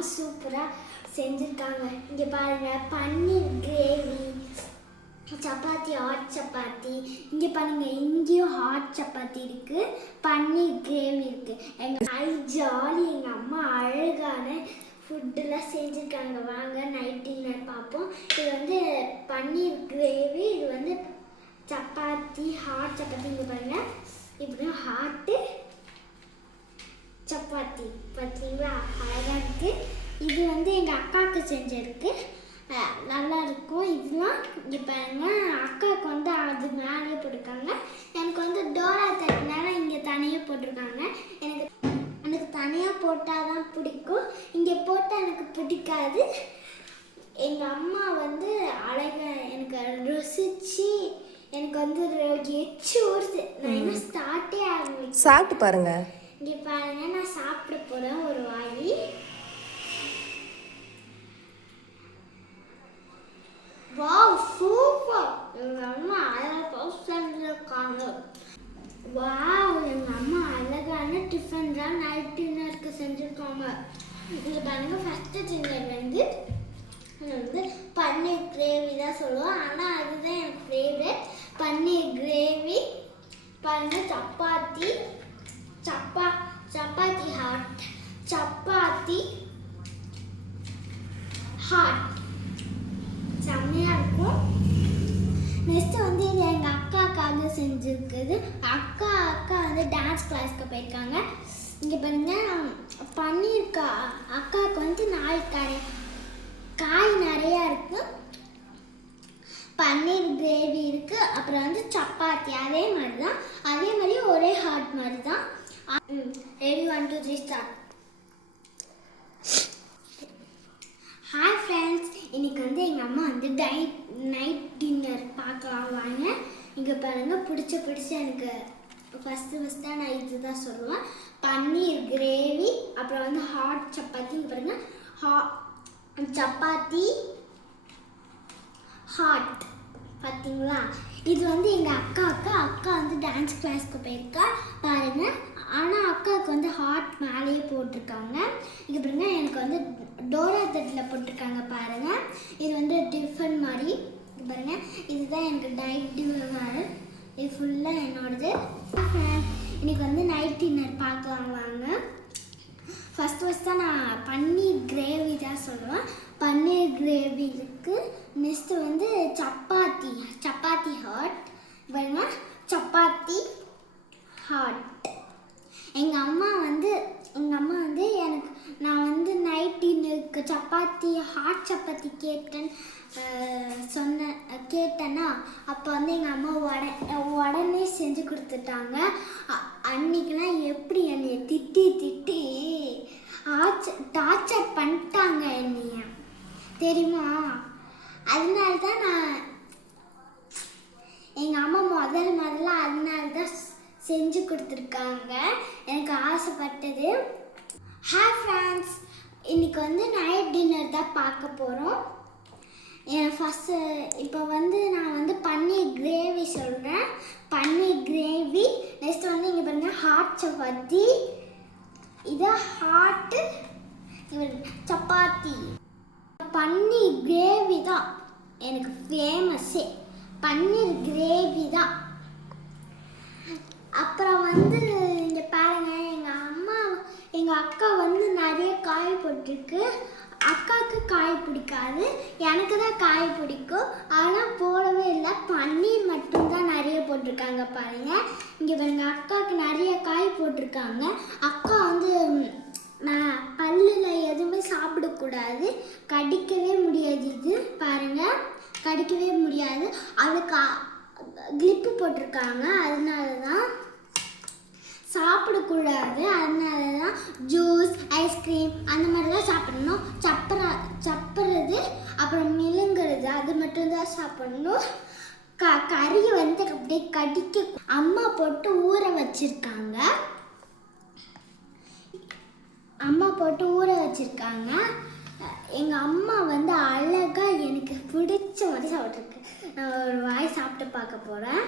அம்மா சூப்பராக செஞ்சுருக்காங்க. இங்கே பாருங்கள், பன்னீர் கிரேவி, சப்பாத்தி, ஹாட் சப்பாத்தி. இங்கே பாருங்கள், இங்கேயும் ஹாட் சப்பாத்தி இருக்குது, பன்னீர் கிரேவி இருக்குது. எங்கள் ஜாலி, எங்கள் அம்மா அழகான ஃபுட்டெல்லாம் செஞ்சுருக்காங்க. வாங்க நைட் டின்னர் பார்ப்போம். இது வந்து பன்னீர் கிரேவி, இது வந்து சப்பாத்தி, ஹாட் சப்பாத்தி. இங்கே பாருங்கள், இப்படி ஹாட்டு சப்பாத்தி பார்த்தீங்களா, அழகாக இருக்குது. இது வந்து எங்கள் அக்காவுக்கு செஞ்சிருக்கு, நல்லா இருக்கும். இதெல்லாம் இங்கே பாருங்கள், அக்காவுக்கு வந்து அது மேலே போட்டிருக்காங்க. எனக்கு வந்து டோரா தட்டினால இங்கே தனியாக போட்டிருக்காங்க. எனக்கு தனியாக போட்டால் தான் பிடிக்கும், இங்கே போட்டால் எனக்கு பிடிக்காது. எங்கள் அம்மா வந்து அழகாக எனக்கு ருசிச்சு எனக்கு வந்து எச்சு ஊறுது. நான் இன்னும் ஸ்டார்ட்டே ஆரம்பிச்சு சாப்பிட்டு பாருங்க. இங்கே பாருங்க, நான் சாப்பிட போகிறேன் ஒரு வாய். Wow, super. எங்கள் அம்மா அழகாக செஞ்சுருக்காங்க. வாவ், எங்கள் அம்மா அழகான டிஃபன் தான் நைட் டின்னருக்கு செஞ்சுருக்காங்க. இங்கே பாருங்க, ஃபஸ்ட்டு டின்னர் வந்து பன்னீர் கிரேவி தான் சொல்லுவோம், ஆனால் அதுதான் எனக்கு ஃபேவரட். பன்னீர் கிரேவி பாருங்க, சப்பாத்தி ஹாட், சப்பாத்தி ஹாட் செம்மையாக இருக்கும். நெக்ஸ்ட்டு வந்து இது எங்கள் அக்காவுக்காக செஞ்சுருக்குது. அக்கா வந்து டான்ஸ் கிளாஸ்க்கு போயிருக்காங்க. இங்கே பாருங்க, பன்னீர் அக்காவுக்கு வந்து காய் நிறையா இருக்குது, பன்னீர் கிரேவி இருக்குது, அப்புறம் வந்து சப்பாத்தி அதே மாதிரி ஒரே ஹாட் மாதிரி தான். Ready, 1 2 3 start. ஹாய் ஃப்ரெண்ட்ஸ், இன்னைக்கு வந்து எங்கள் அம்மா வந்து நைட் டின்னர் பார்க்கலாம் வாங்க. இங்கே பாருங்கள், பிடிச்ச எனக்கு ஃபஸ்ட்டாக நான் இது தான் சொல்லுவேன், பன்னீர் கிரேவி, அப்புறம் வந்து ஹாட் சப்பாத்தி. இங்கே பாருங்கள், சப்பாத்தி ஹாட் பார்த்தீங்களா. இது வந்து எங்கள் அக்கா வந்து டான்ஸ் கிளாஸ்க்கு போயிருக்கா பாருங்கள். ஆனால் அக்காவுக்கு வந்து ஹாட் மேலேயே போட்டிருக்காங்க. இது பாருங்க, எனக்கு வந்து டோரா தட்டில் போட்டிருக்காங்க பாருங்கள். இது வந்து டிஃபன் மாதிரி. இது பாருங்கள், இதுதான் எனக்கு நைட் டின்னர், இது ஃபுல்லாக என்னோடது. இன்னைக்கு வந்து நைட் டின்னர் பார்க்கலாம் வாங்க. ஃபஸ்ட்டாக நான் பன்னீர் கிரேவி தான் சொல்லுவேன். பன்னீர் கிரேவி இருக்குது. நெக்ஸ்ட்டு வந்து சப்பாத்தி ஹாட். பாருங்க, சப்பாத்தி ஹாட். எங்கள் அம்மா வந்து நான் வந்து நைட் டின்னருக்கு சப்பாத்தி ஹாட் சப்பாத்தி கேட்டேன்னா அப்போ வந்து எங்கள் அம்மா உடனே செஞ்சு கொடுத்துட்டாங்க. அன்றைக்கெலாம் எப்படி என்னைய திட்டி டார்ச்சர் பண்ணிட்டாங்க என்னைய, தெரியுமா? அதனால தான் எங்கள் அம்மா முதல்ல அதனால தான் செஞ்சு கொடுத்துருக்காங்க, எனக்கு ஆசைப்பட்டது. ஹாய் ஃப்ரெண்ட்ஸ், இன்றைக்கி வந்து நைட் டின்னர் தான் பார்க்க போகிறோம். இப்போ வந்து நான் வந்து பன்னீர் கிரேவி சொல்கிறேன். பன்னீர் கிரேவி. நெக்ஸ்ட் வந்து இங்கே பாருங்கள், ஹாட் சப்பாத்தி, இது ஹாட்டு சப்பாத்தி. பன்னீர் கிரேவி தான் எனக்கு ஃபேமஸ்ஸே, பன்னீர் கிரேவி தான். அப்புறம் வந்து இங்கே பாருங்கள், எங்கள் அக்கா வந்து நிறைய காய் போட்டிருக்கு. அக்காவுக்கு காய் பிடிக்காது, எனக்கு தான் காய் பிடிக்கும், ஆனால் போடவே இல்லை. பன்னீர் மட்டும்தான் நிறைய போட்டிருக்காங்க பாருங்கள். இங்கே பாருங்கள், அக்காவுக்கு நிறைய காய் போட்டிருக்காங்க. அக்கா வந்து நான் பல்லில் எதுவுமே சாப்பிடக்கூடாது, கடிக்கவே முடியாது. இது பாருங்கள், கடிக்கவே முடியாது, அதுக்கு கிளிப்பு போட்டிருக்காங்க, அதனால தான் சாப்பிடக்கூடாது. அதனால தான் ஜூஸ், ஐஸ்கிரீம் அந்த மாதிரி தான் சாப்பிடணும். சப்புறது அப்புறம் மிளுங்கிறது அது மட்டும்தான் சாப்பிடணும். கறி வந்து அப்படியே கடிக்க அம்மா போட்டு ஊற வச்சுருக்காங்க. எங்கள் அம்மா வந்து அழகாக எனக்கு பிடிச்ச மாதிரி சாப்பிட்ருக்கு. நான் ஒரு வாய் சாப்பிட்டு பார்க்க போகிறேன்.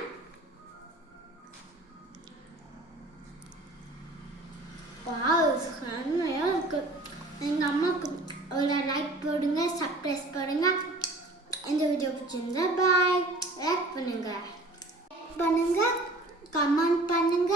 செம்மையாக இருக்குது. எங்கள் அம்மாவுக்கு ஒரு லைக் போடுங்க, சப்ஸ்கிரைப் பண்ணுங்க. இந்த வீடியோ பிடிச்சிருந்தா பாய். லைக் பண்ணுங்க, கமெண்ட் பண்ணுங்க.